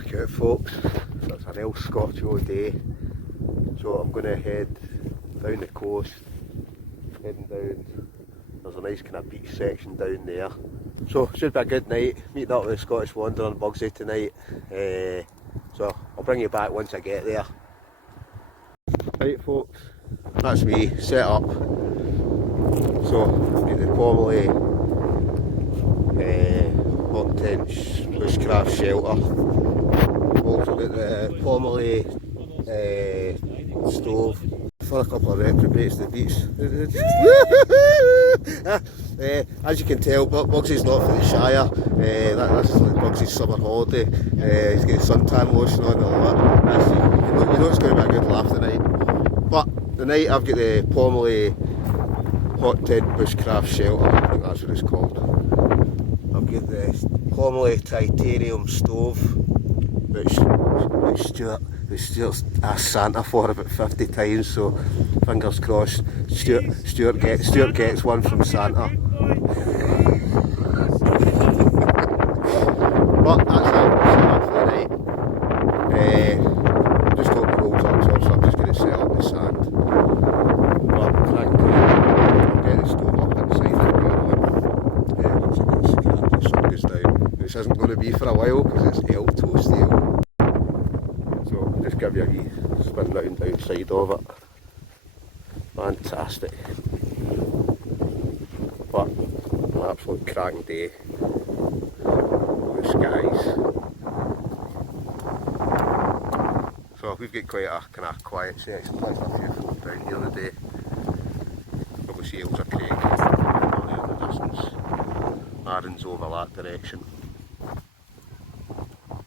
back out, folks. So it's a real Scotcho day. So I'm going to head down the coast, heading down. There's a nice kind of beach section down there. So it should be a good night. Meeting up with the Scottish Wanderer and Bugsey tonight. So I'll bring you back once I get there. Right, folks, that's me set up. So I've got the Pomoly hottent bushcraft shelter. I've also got the Pomoly stove for a couple of reprobates to the beach. As you can tell, Bugsey's not for the Shire. That's like Bugsey's summer holiday. He's got suntan lotion on and all that. You know it's going to be a good laugh tonight. But tonight I've got the Pomoly hottent bushcraft shelter. I think that's what it's called. I've got the Pomoly titanium stove, which Stuart's asked Santa for about 50 times, so fingers crossed Stuart gets one from Santa. But that's it, set up for the night. I've just got my rolls up, so I'm just going to set up the sand. But I'll get the stove up inside once the sun goes down, which isn't going to be for a while because it's hell toasty. Just give you a wee spin round the outside of it. Fantastic. But an absolute cracking day. Blue skies. So we've got quite a kind of quiet section. There's a few folk down here today. Probably see Ailsa Craig down there in the distance. Arran's over that direction.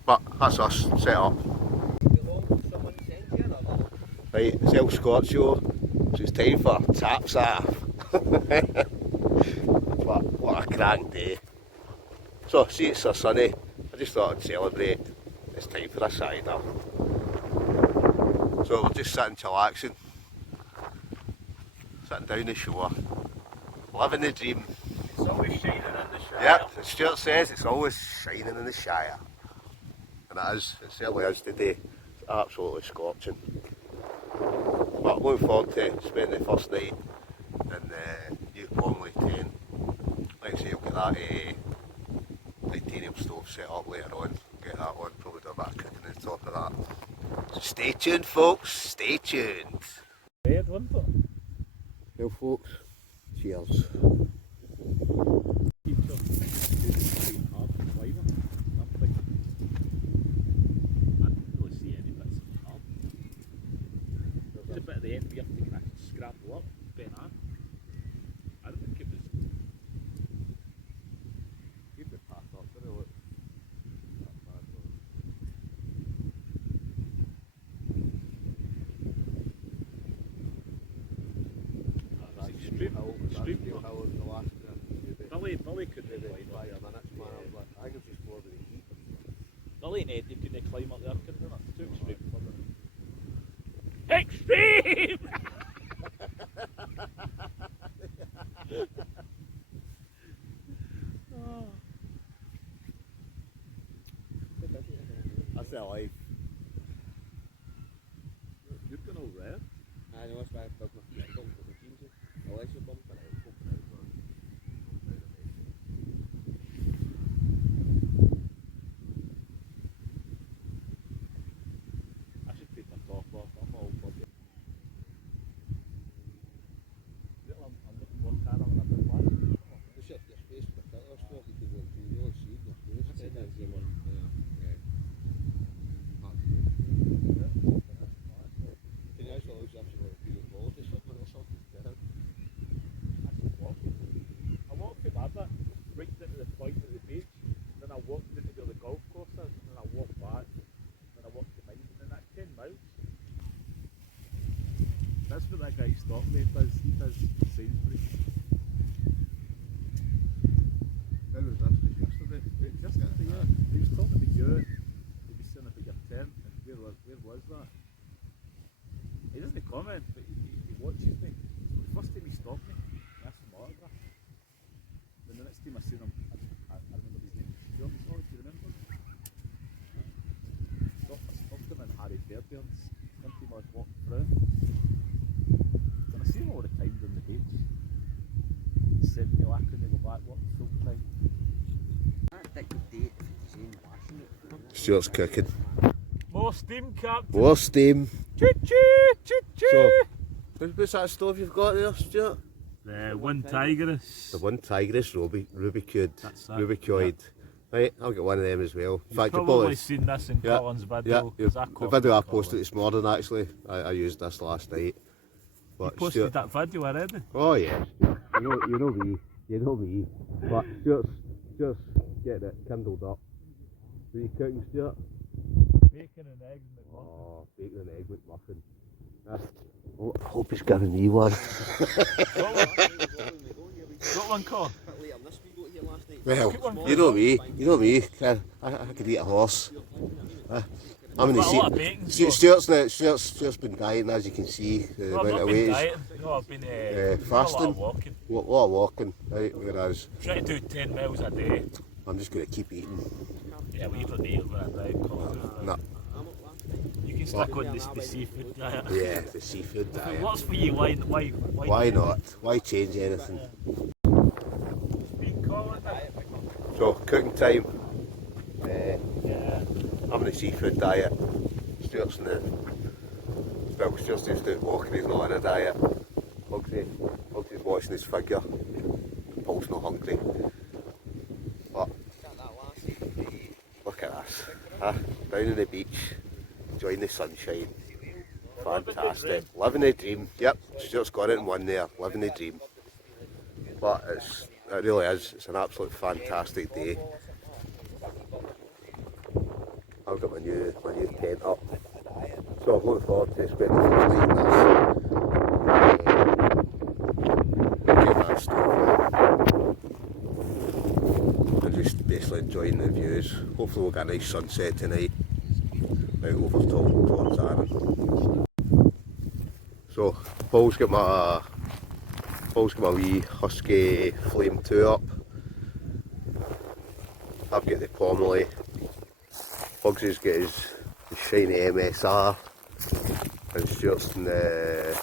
But that's us set up. Right, it's El Scotcho, so it's time for taps off. What a cracking day. So, see, it's so sunny, I just thought I'd celebrate. It's time for a cider. So we're just sitting chillaxing, sitting down the shore, living the dream. It's always shining in the Shire. Yep, as Stuart says, it's always shining in the Shire. And it is, it certainly is today. It's absolutely scorching. But I'm looking forward to spending the first night in the new Pomoly tent. Like I say, I'll get that titanium stove set up later on. Get that on, probably do a bit of cooking on top of that. So stay tuned, folks, stay tuned. Red, wasn't it? Well, folks, cheers. Billy couldn't climb up there. I think it's just more of the heat. Billy and Eddie couldn't climb up there, couldn't they? It's too extreme for them. Extreme! That's their life. You're going all red. I know, that's why I built my feet up with the jeans. Unless you're bumping it out, poking out, man. I should take my top off, I'm all buggy. I'm looking one car on a bit wide. Just your space with the filter stuff, you can really see your space. I see that as one. Can you actually lose absolutely beautiful quality something or something? I walked from that right into the point of the beach, then I walked into where the golf course is, and then I walked back, then I walked to mine, and then that's 10 miles. That's what that guy stopped me, he does Sainsbury's. When was this? Yesterday? Just yesterday, yeah. He was talking to you, he was saying about your tent, and where was that? He doesn't comment, but he watches me. The first time he stopped me, he asked for my autograph. Then the next time I seen him, I remember his name. Do you remember? said to me, why couldn't they go back work full time? Stuart's cooking. More steam, Captain. More steam. Choo choo, choo choo. So, what's that stove you've got there, Stuart? The one Tigris. The one Tigris Rubicoid. That's that. Rubicoid. Right, I'll get one of them as well. In fact, You've probably seen this in Colin's video. Yeah, the video I posted this morning actually. I used this last night. But you posted that video already? Oh yeah, you know me. But Stuart's getting it kindled up. What are you cooking, Stuart? Bacon and eggs McMuffin. Oh, bacon and egg McMuffin. Oh, I hope he's giving me one. Got one, Cor? Well, you know me. I could eat a horse. I'm in the seat. Stuart's been dieting, as you can see. No, I've not been dieting. No, I've been fasting. a lot of walking. A lot of walking, right? Whereas Try to do 10 miles a day. I'm just going to keep eating. Yeah, we don't eat when I diet, Cor. No. You can stick on the seafood diet. Yeah, the seafood diet. If it works for you, why not? Why change anything? So, cooking time. I'm on the seafood diet. Stuart's just doing walking, he's not on a diet. Bugsy's watching his figure. Paul's not hungry. But, look at this. Down on the beach, enjoying the sunshine. Fantastic. Living the dream. Yep, Stuart's got it in one there. Living the dream. But it really is. It's an absolute fantastic day. I've got my new tent up. So I'm looking forward to spending the night in this. Getting that stove and just basically enjoying the views. Hopefully we'll get a nice sunset tonight. Out over towards Arran. So Paul's got my wee Husky Flame 2 up. I've got the Pomoly. Bugsy's got his shiny MSR. And Stuart's in the...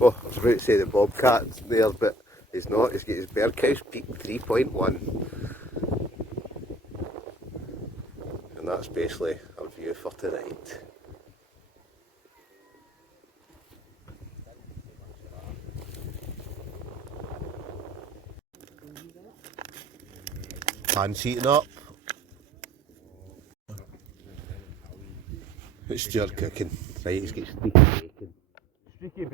Oh, I was about to say the Bobcat there, but he's not. He's got his Berghaus Peak 3.1. And that's basically our view for tonight. Pan's heating up. What's Stuart cooking? Right, he's got streaky bacon. Streaky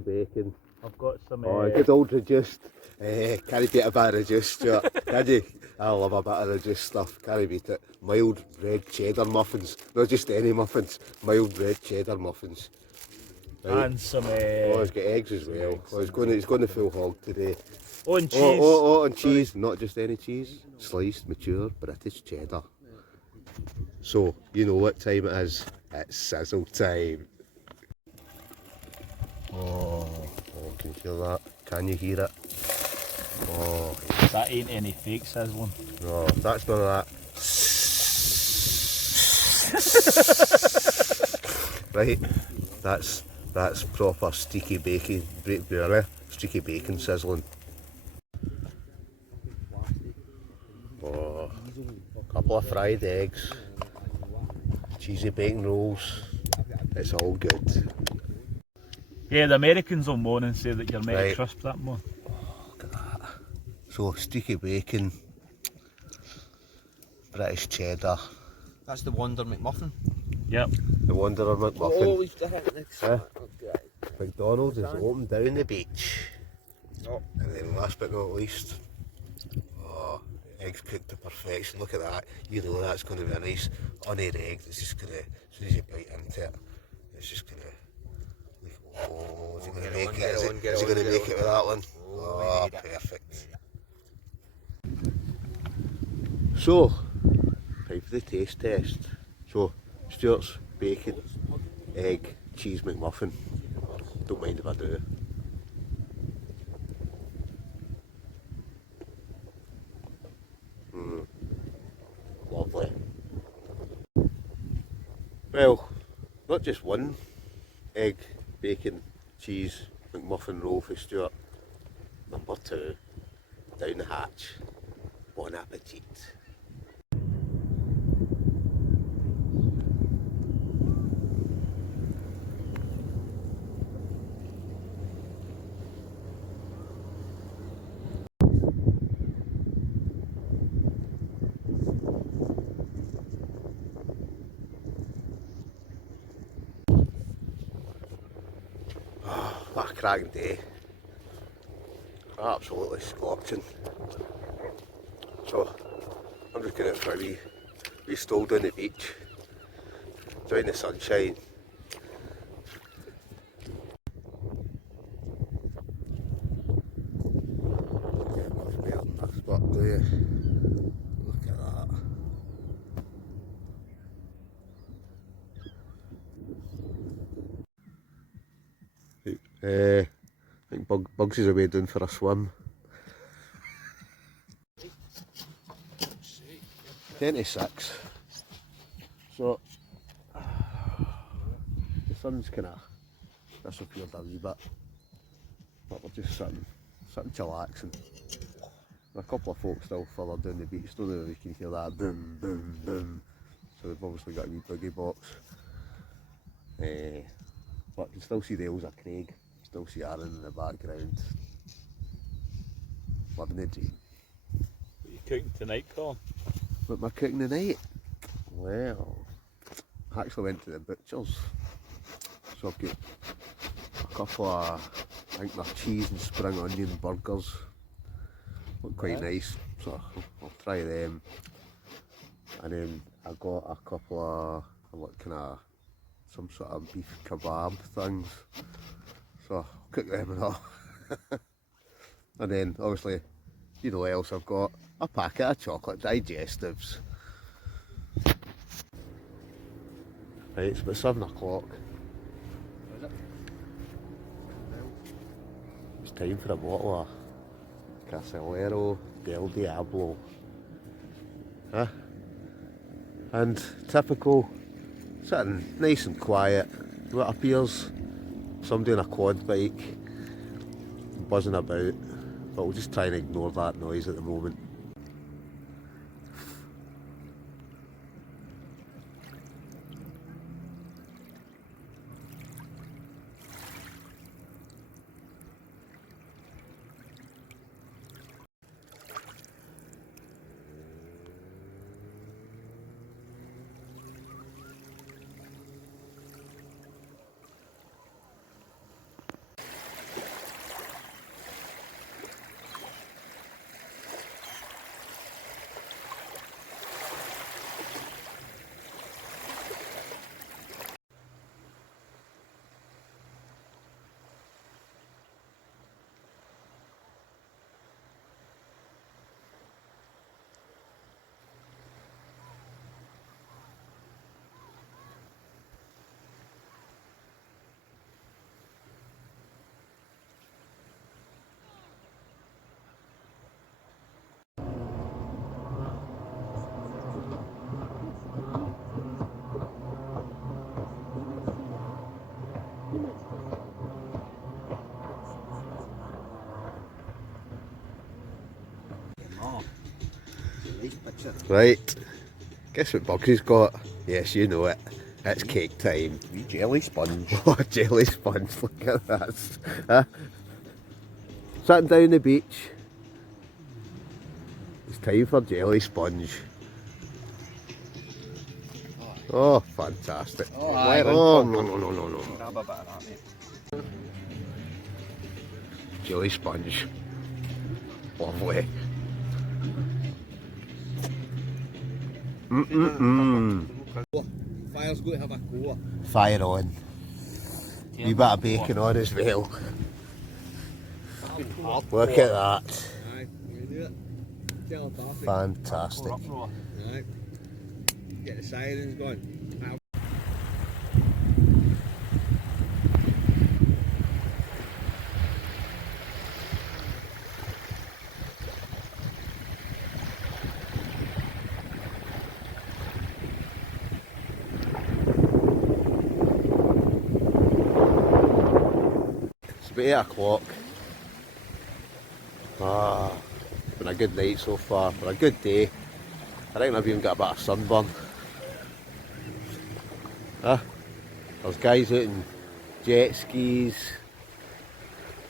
bacon. I've got some... Oh, good old reduced. Can you beat a bit of reduced, Stuart? Can you? I love a bit of reduced stuff. Can you beat it? Mild red cheddar muffins. Not just any muffins. Mild red cheddar muffins. Right. And some... oh, he's got eggs as well. Oh, he's going the full hog today. Oh, and cheese. Oh, and cheese. Not just any cheese. Sliced, mature, British cheddar. So, you know what time it is. It's sizzle time. Oh, can you hear that? Can you hear it? Oh. That ain't any fake sizzling. No, that's none of that. Right, that's proper streaky bacon sizzling. Oh, a couple of fried eggs, cheesy bacon rolls. It's all good. Yeah, the Americans will moan and say that you're meant Right. to crisp that more. Oh, look at that. So, streaky bacon, British cheddar. That's the Wonder McMuffin. Yep. The Wanderer McMuffin. Oh, we've done it next. McDonald's is open down the beach. Oh. And then last but not least, oh, eggs cooked to perfection. Look at that. You know that's going to be a nice honeyed egg that's just going to, as soon as you bite into it, it's just going to... Oh, is he going to make it? Is he going to make it with that one? Oh, perfect. So, time for the taste test. So, Stuart's bacon, egg, cheese McMuffin. Don't mind if I do. Lovely. Well, not just one egg, bacon, cheese, McMuffin roll for Stuart. Number 2. down the hatch. Bon appetit. What a cracking day. Absolutely scorching. So I'm just going out for a wee stroll down the beach, enjoying the sunshine. Yeah, much better than this, but look at that. I think Bugsy's away down for a swim. 26. So the sun's kinda disappeared a wee bit. But we're just sitting chillaxing. A couple of folks still further down the beach, don't know if you can hear that boom, boom, boom. So they've obviously got a wee boogie box. But you can still see the Isles of Craig, still see Aaron in the background. Living the dream. What are you cooking tonight, Colin? What am I cooking tonight? Well, I actually went to the butcher's. So I've got a couple of, I think they're cheese and spring onion burgers. Look quite nice, so I'll try them. And then I got a couple of, what kind of, some sort of beef kebab things. So I'll cook them and all. And then obviously, you know what else I've got? A packet of chocolate digestives. Right, it's about 7 o'clock. It's time for a bottle of Castellero del Diablo. Huh? And typical, sitting nice and quiet, what appears somebody on a quad bike buzzing about, but we'll just try and ignore that noise at the moment. Right, guess what Bugsy's got? Yes, you know it. It's cake time. Wee jelly sponge. Oh, jelly sponge, look at that. Huh? Sitting down the beach. It's time for jelly sponge. Oh, fantastic. Oh, aye, oh no. Grab a bit of that, mate. Jelly sponge. Lovely. Fire's going to have a go. Fire on. Wee bit of bacon on as well. Look at that. Aye, you do it. Telepathic. Fantastic. Aye. Get the sirens going. It's about 8 o'clock. been a good night so far, been a good day. I think I've even got a bit of sunburn. There's guys out in jet skis,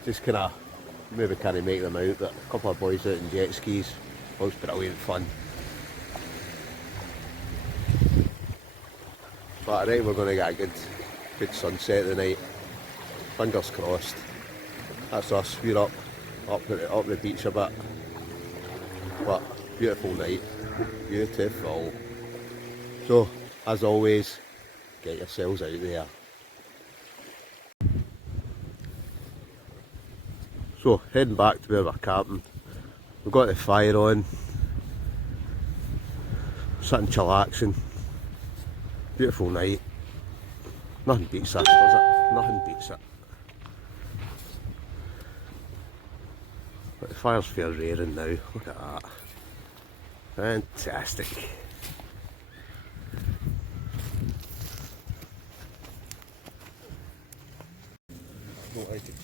just kind of, maybe can't make them out, but a couple of boys out in jet skis. Looks brilliant fun. But I think we're going to get a good sunset tonight. Fingers crossed. That's us. We're up the beach a bit. But beautiful night. Beautiful. So, as always, get yourselves out there. So, heading back to where we're camping. We've got the fire on. Sitting chillaxing. Beautiful night. Nothing beats this, does it? Nothing beats it. But the fire's fair raring now. Look at that. Fantastic.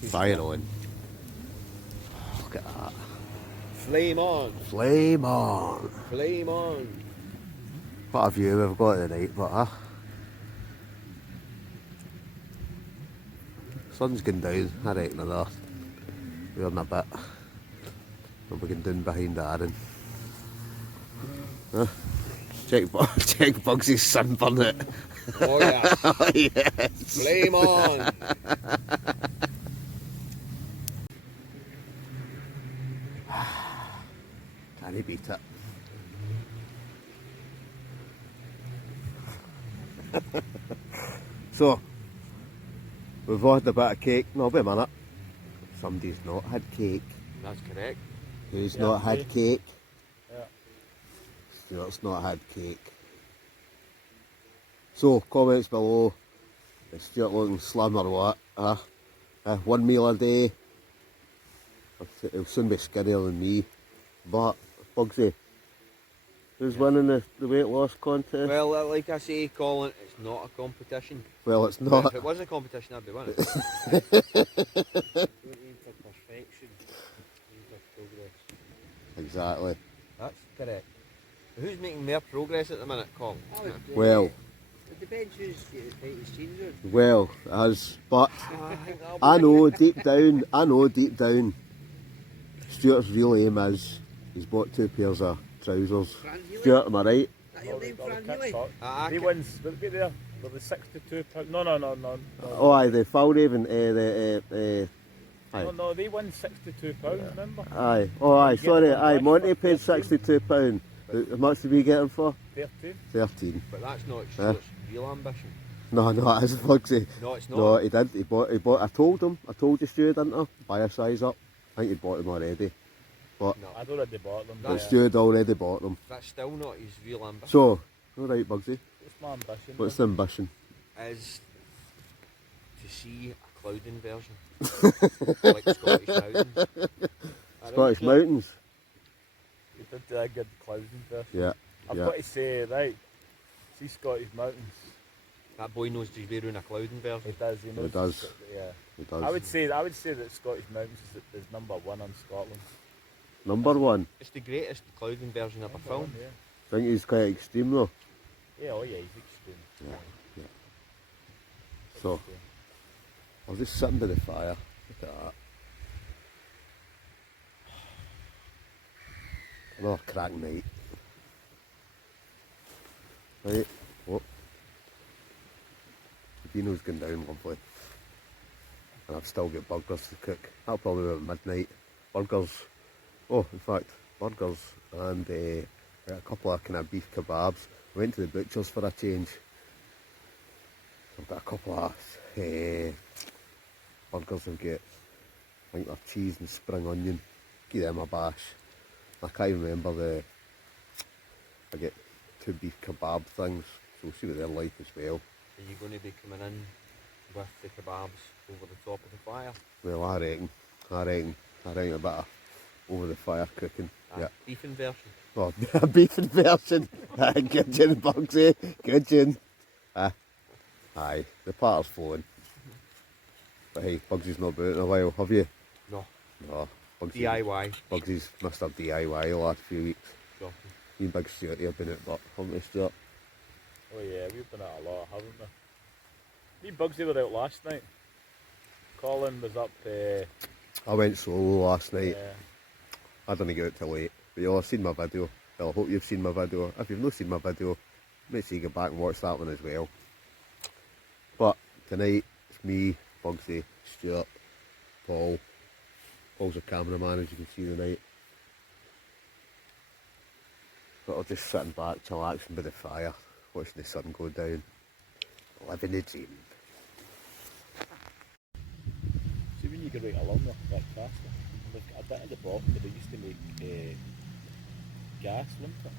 Fire on. Look at that. Flame on. Flame on. Flame on. What a view we've got tonight, but sun's going down, I reckon another hour and a bit. We'll be going down behind Aaron. Check Bugsy's sunburn it. Oh yeah. Oh yes. Flame on. Can he beat it? So, we've had a bit of cake. No, wait a minute. Somebody's not had cake. That's correct. Who's not had cake? Yeah. Stuart's not had cake. So, comments below. Is Stuart looking slim or what? 1 meal a day. He'll soon be skinnier than me. But, Bugsy, who's winning the weight loss contest? Well, like I say, Colin, it's not a competition. Well, it's But not. if it was a competition, I'd be winning. Don't aim for perfection, aim for progress. Exactly. That's correct. Who's making more progress at the minute, Colin? Well, It depends who's the tightest jeans on. well, but I think that'll be I know deep down, Stuart's real aim is he's bought 2 pairs of trousers. Stuart, am I right? They wins, will it be there? Will the £62? No. Oh, aye, the Falraven, aye. No, they win £62, remember? Aye. Oh, aye, You get sorry, one aye, back Monty for paid 13. £62. How much did we get him for? 13. 13. But that's not Stuart's real ambition. No, it isn't, Bugsy. No, it's not. No, he did. He bought. I told you, Stu, didn't I? Buy a size up. I think he bought them already. But No, I'd already bought them. but Stu had already bought them. that's still not his real ambition. So, alright, Bugsy. What's my ambition? What's the ambition? Is to see a clouding version. Like Scottish mountains. Scottish mountains. You did do a good clouding version. Yeah. I've Yeah. got to say, right, see Scottish mountains. That boy knows he's wearing a clouding version. He does, he knows. He does. Yeah. He does. I would say that Scottish mountains is number 1 on Scotland. Number 1. It's the greatest clouding version ever Number filmed. 1, yeah. I think he's quite extreme though. Yeah, oh yeah, he's extreme. Yeah. So, I was just sitting by the fire. Look at that. Another crack night. Right. Oh. The Vino's gone down lovely. And I've still got burgers to cook. That'll probably be about midnight. Burgers. Oh, in fact, burgers and a couple of kind of beef kebabs. I went to the butcher's for a change. So I've got a couple of burgers I've got. I think they're cheese and spring onion. Give them a bash. I can't remember I get 2 beef kebab things, so we'll see what they're like as well. Are you going to be coming in with the kebabs over the top of the fire? Well, I reckon a bit of over the fire cooking. Yeah. Beefing version. Oh, a beefing version. Good gin, Bugsy. Good gin. Aye, the parter's flowing. But hey, Bugsy's not been out in a while, have you? No. No. DIY. Bugsy's Mr. DIY the last few weeks. Shocking. Me and Big Stuart here been out, but haven't we, Stuart? Oh yeah, we've been out a lot, haven't we? Me and Bugsy were out last night. Colin was up. I went solo last night. Yeah. I didn't get out till late. But you'll have seen my video. Well, I hope you've seen my video. If you've not seen my video, make sure you go back and watch that one as well. But tonight, it's me, Bugsy, Stuart, Paul. Paul's a cameraman, as you can see tonight. But I'm just sitting back, chillaxing by the fire, watching the sun go down. Living the dream. See, when you go right along that faster, like a bit at the bottom where they used to make gas, wasn't it?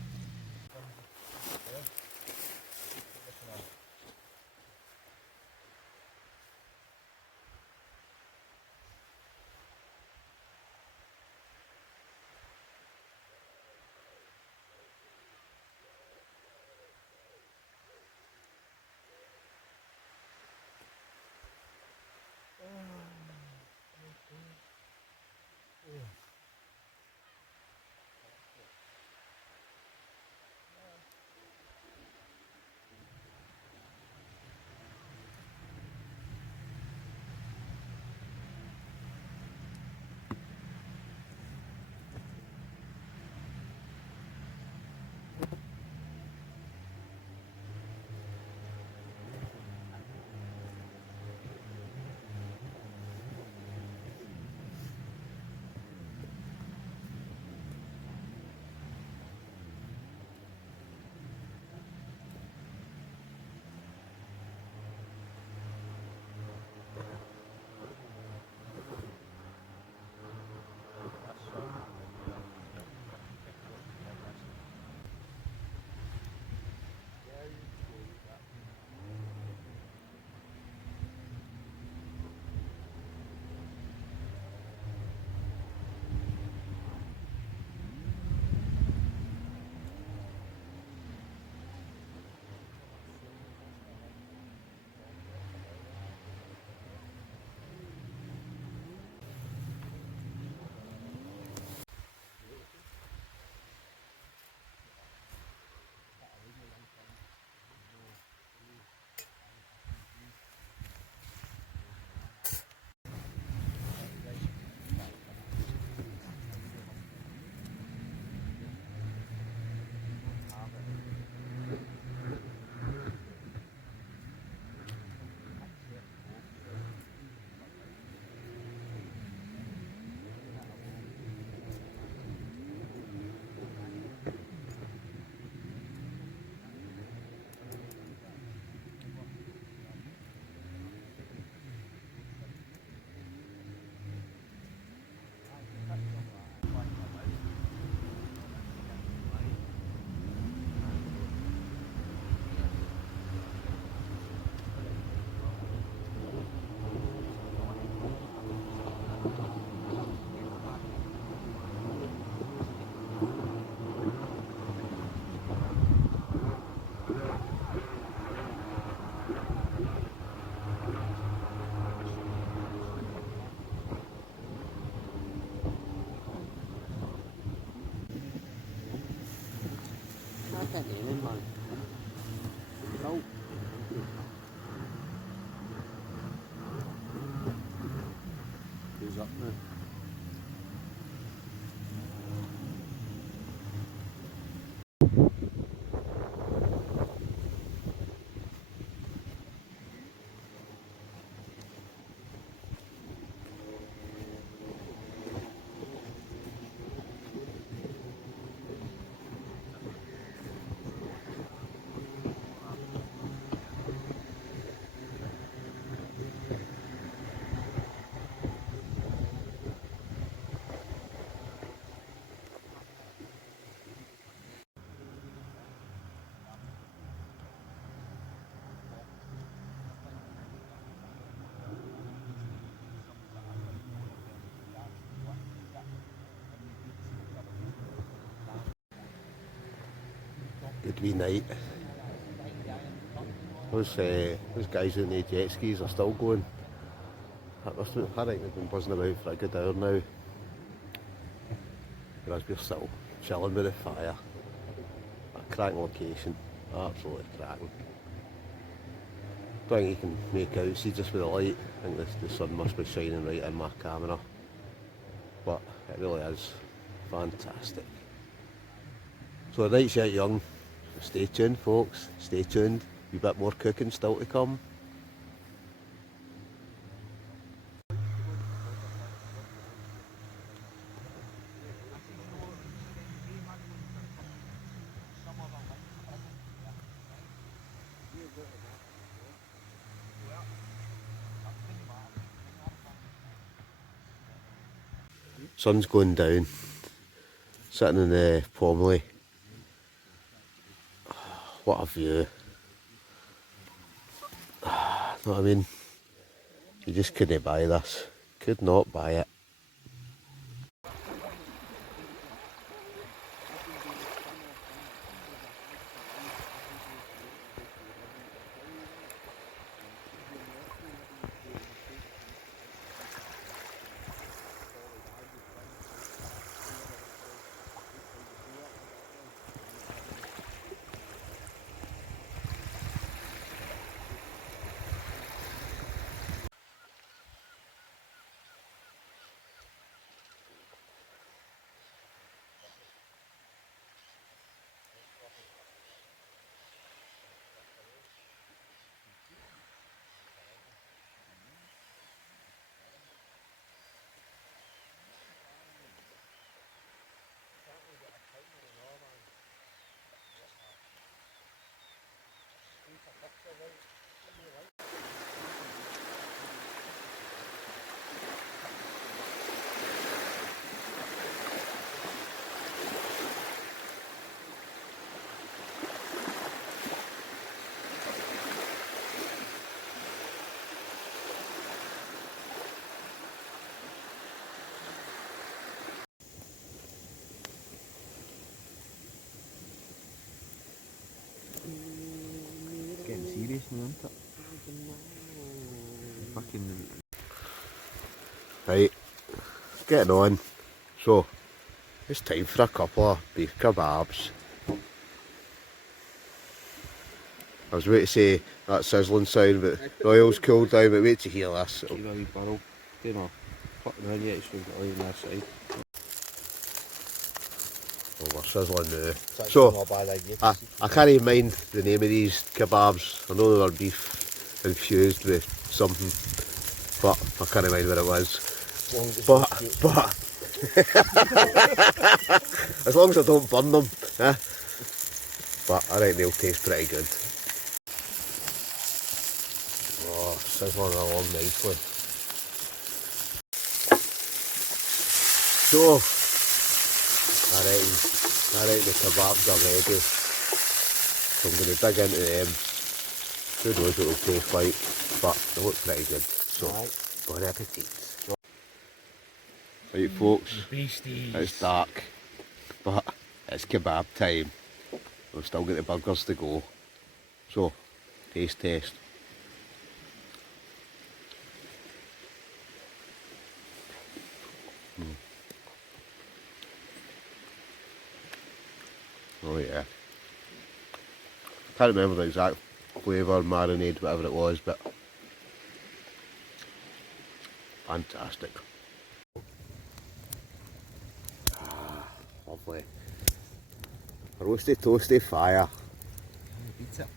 That name, man. Oh. Who's up now? Good wee night. Those guys out in the jet skis are still going. I think they've been buzzing about for a good hour now. whereas we're still chilling with the fire. A cracking location, absolutely cracking. Don't think you can make out, see just with the light, I think the sun must be shining right in my camera. But it really is fantastic. So the night's yet young, stay tuned folks, stay tuned, a bit more cooking still to come. Sun's going down, sitting in the Pomoly. What a view. Know what I mean? You just couldn't buy this. Could not buy it. Getting serious now, isn't it? Fucking. Right, getting on. So, it's time for a couple of beef kebabs. I was waiting to say that sizzling sound, but the oil's cooled down, but wait to hear this. Give a wee burrow. Do not put them in yet, it's going to get oil on that side. Oh, we're sizzling now. So, I can't even mind the name of these kebabs. I know they were beef infused with something, but I can't mind what it was. But as long as I don't burn them, eh? But I think they'll taste pretty good. Oh, sizzling along nicely. So, I reckon the kebabs are ready. So I'm going to dig into them. Who knows what they'll taste like, but they look pretty good. So, bon appetit. Right folks, it's dark, but it's kebab time. We've still got the burgers to go. So, taste test. Oh yeah. Can't remember the exact flavour, marinade, whatever it was, but fantastic. Ah, lovely. Roasty toasty fire. Beats it.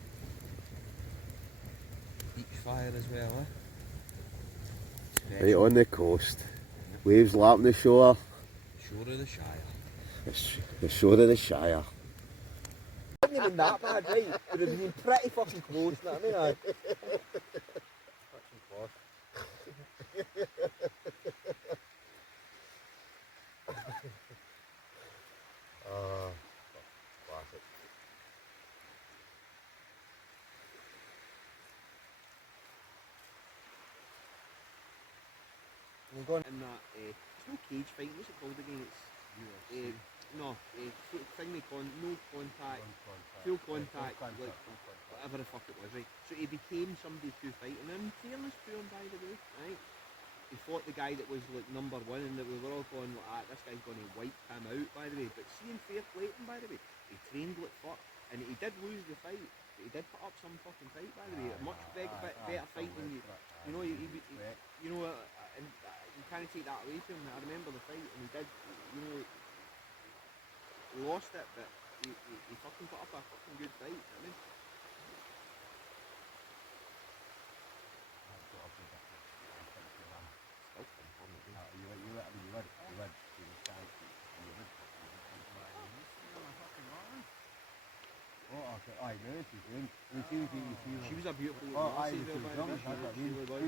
Beach fire as well, eh? Right on the coast. Waves lapping the shore. Shore of the Shire. The shore of the Shire. It wasn't even that bad, right? It would have been pretty fucking close, you know what I mean? Touching cloth. Classic. We're going in that, it's no cage fight, what's it called again? It's, no, thing they call no contact, full contact, like whatever the fuck it was, right? So he became somebody to fight, and in fairness to him, by the way, right? he fought the guy that was like number 1, and that we were all going like, this guy's going to wipe him out, by the way. But seeing fair play to him, by the way, he trained like fuck, and he did lose the fight, but he did put up some fucking fight, by the way. A much better fight than you know, you know, and you can't take that away from him. I remember the fight, and he did, you know, lost it, but he fucking put up a fucking good fight. I mean. She was a beautiful little lassie there, by the way. She really was.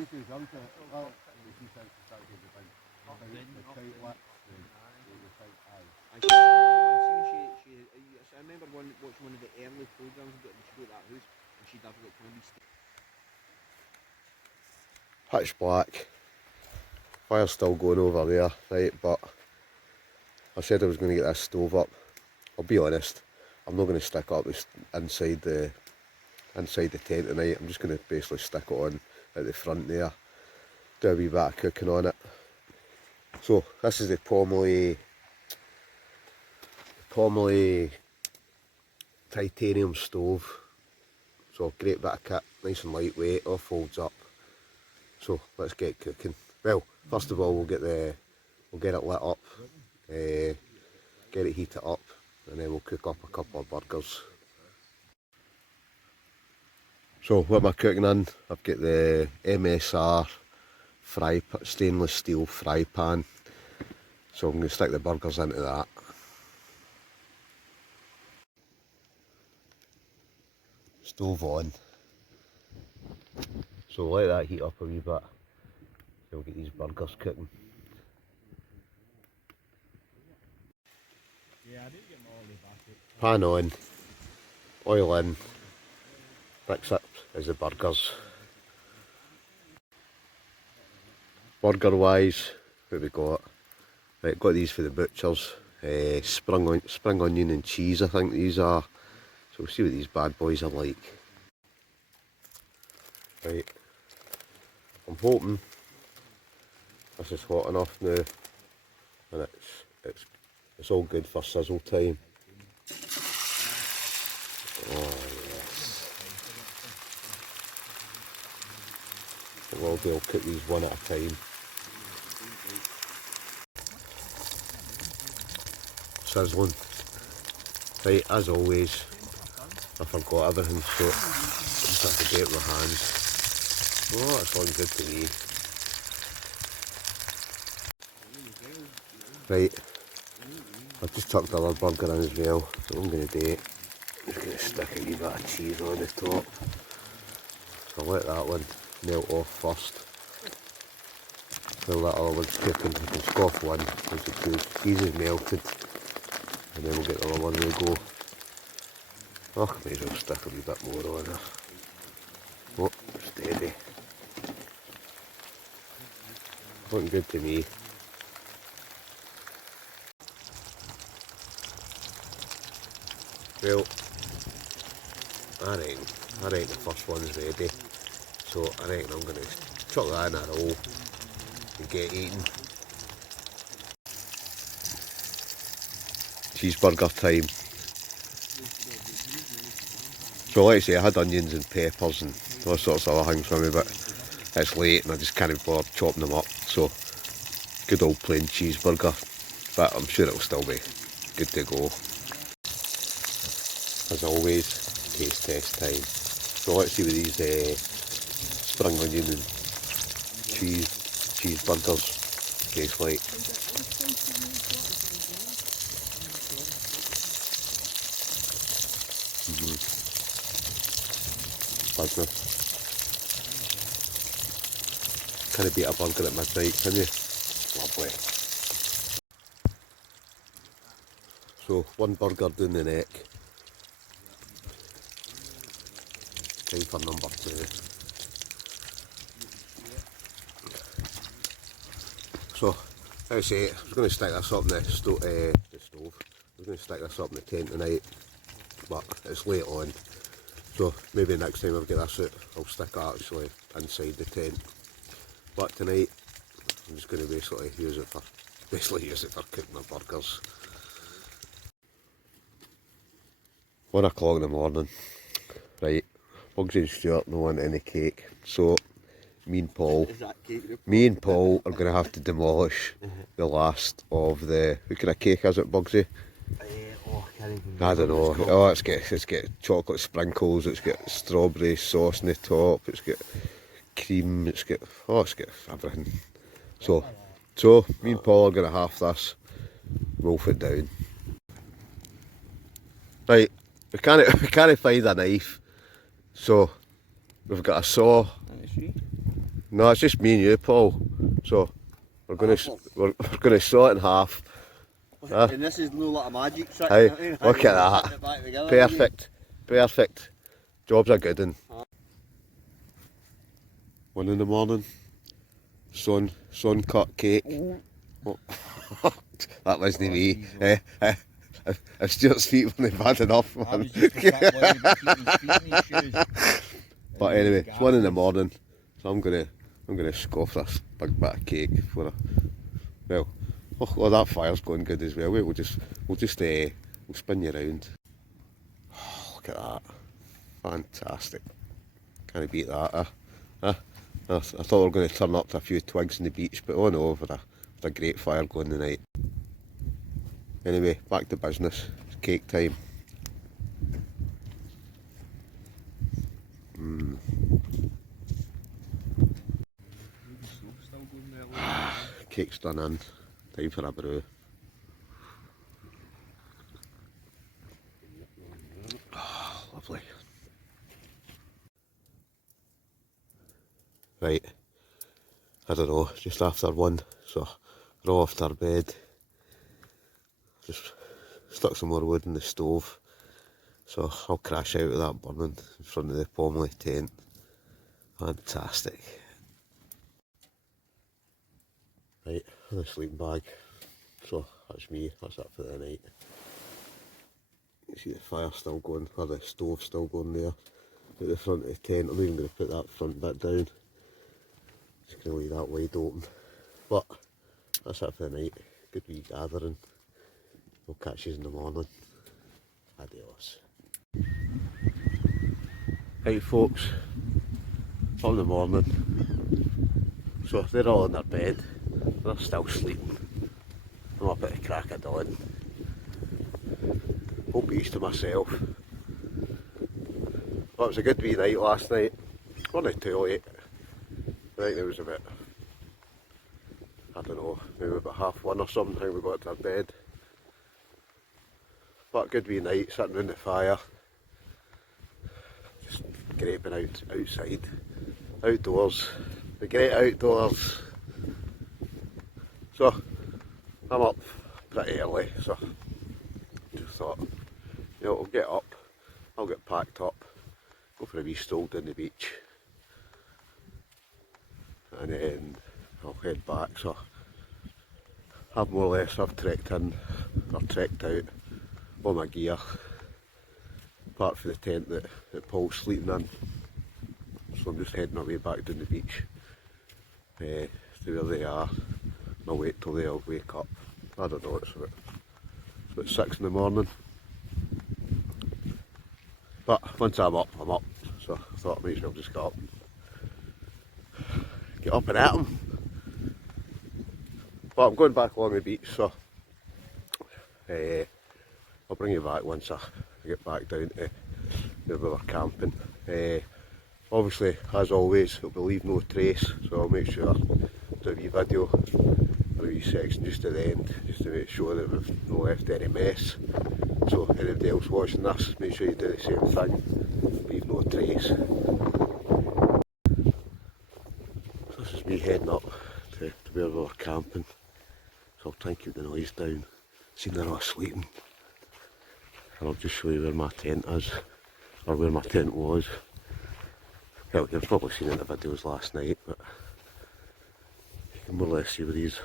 I remember watching one of the early programmes about when she got that house, and she did like kind of Pitch black. Fire's still going over there, right, but I said I was going to get this stove up. I'll be honest, I'm not going to stick up inside the tent tonight. I'm just going to basically stick it on at the front there, do a wee bit of cooking on it. So this is the Pomoly titanium stove. So great bit of kit, nice and lightweight, all folds up. So let's get cooking. Well, first of all we'll get it lit up, get it heated up, and then we'll cook up a couple of burgers. So what am I cooking in? I've got the MSR stainless steel fry pan. So I'm going to stick the burgers into that. Stove on. So let that heat up a wee bit. We'll get these burgers cooking. Pan on, oil in, next up is the burgers. Burger wise, what we got? Right, got these for the butchers. Spring onion and cheese, I think these are. So we'll see what these bad boys are like. Right, I'm hoping this is hot enough now, and it's all good for sizzle time. Oh yes. What I'll do, I'll cook these one at a time. Sizzling. Right, as always, I forgot everything, so I just have to do it with my hands. Oh, that's looking good to me. Right, I've just tucked the other burger in as well. So what I'm going to do, I'm just going to stick a wee bit of cheese on the top. So I'll let that one melt off first. While that other one's cooking, I can scoff one once it's good. Cheese is melted, and then we'll get the other one to go. Oh, I may as well stick a wee bit more on there. Oh, steady. Looking good to me. Well, I reckon the first one's ready, so I reckon I'm going to chuck that in a roll and get eating. Cheeseburger time. So like I say, I had onions and peppers and all sorts of other things for me, but it's late and I just can't be bothered chopping them up, so good old plain cheeseburger, but I'm sure it'll still be good to go. As always, taste test time. So let's see what these spring onion and cheeseburgers taste like. Business. Can beat a burger at midnight, can you? Lovely. So one burger down the neck. Time for number 2. So, as I say, I was going to stick this up in the stove. I was going to stick this up in the tent tonight, but it's late on. So maybe next time I get this out, I'll stick it actually inside the tent. But tonight, I'm just going to basically use it for cooking my burgers. 1 o'clock in the morning. Right, Bugsey and Stuart no want any cake, so me and Paul are going to have to demolish the last of the, what kind of cake is it, Bugsey? I don't know. Oh, it's got chocolate sprinkles, it's got strawberry sauce on the top, it's got cream, it's got everything. So me and Paul are going to half this, wolf it down. Right, we can't find a knife, so we've got a saw. No, it's just me and you, Paul. So we're going to saw it in half. And this is no like a magic trick. Hey, look at that. Perfect. Job's a good one. 1 in the morning. Sun cut cake. Oh. That wasn't me. If Stuart's feet weren't bad enough, man. But anyway, it's 1 in the morning, so I'm gonna scoff this big bit of cake for a, well, oh, that fire's going good as well. We'll spin you around. Oh, look at that, fantastic. Can't beat that, I thought we were going to turn up to a few twigs on the beach, but oh no, with a great fire going tonight. Anyway, back to business. It's cake time. Cake's done in. Time for a brew. Oh, lovely. Right. I don't know, just after 1, so we're all off to our bed. Just stuck some more wood in the stove, so I'll crash out of that burning in front of the Pomoly tent. Fantastic. Right, and a sleeping bag. So that's me, that's it for the night. You see the fire still going, or the stove still going there at the front of the tent. I'm even going to put that front bit down. Just going to leave that wide open. But that's it for the night. Good wee gathering. We'll catch you in the morning. Adios. Right folks, up in the morning. So they're all in their bed. They're still sleeping. I'm up at the crack of dawn. Whole beach to myself. Well, it was a good wee night last night. Wasn't too late. I think there was about, I don't know, maybe about 1:30 or something when we got to our bed. But a good wee night, sitting around the fire. Just graping outside. Outdoors. The great outdoors. So, I'm up pretty early, so just thought, you know, I'll get up, I'll get packed up, go for a wee stroll down the beach, and then I'll head back. So I've more or less, I've trekked out all my gear, apart from the tent that Paul's sleeping in. So I'm just heading my way back down the beach to where they are. I'll wait till they'll wake up. I don't know, it's about 6 in the morning. But once I'm up, I'm up. So I thought I might as well just get up and at 'em. But I'm going back along the beach, so I'll bring you back once I get back down to where we were camping. Obviously, as always, it'll be leave no trace, so I'll make sure to do a wee video, or a wee section just at the end, just to make sure that we've not left any mess. So anybody else watching this, make sure you do the same thing, leave no trace. So this is me heading up to where we were camping, so I'll try and keep the noise down. See, they're all sleeping. And I'll just show you where my tent is, or where my tent was. Well, you've probably seen it in the videos last night, but you can more or less see where these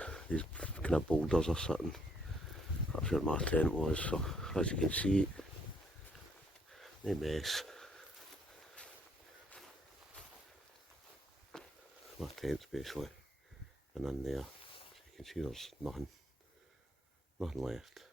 kind of boulders are sitting. That's where my tent was, so as you can see, no mess. My tent's basically and in there. So you can see there's nothing left.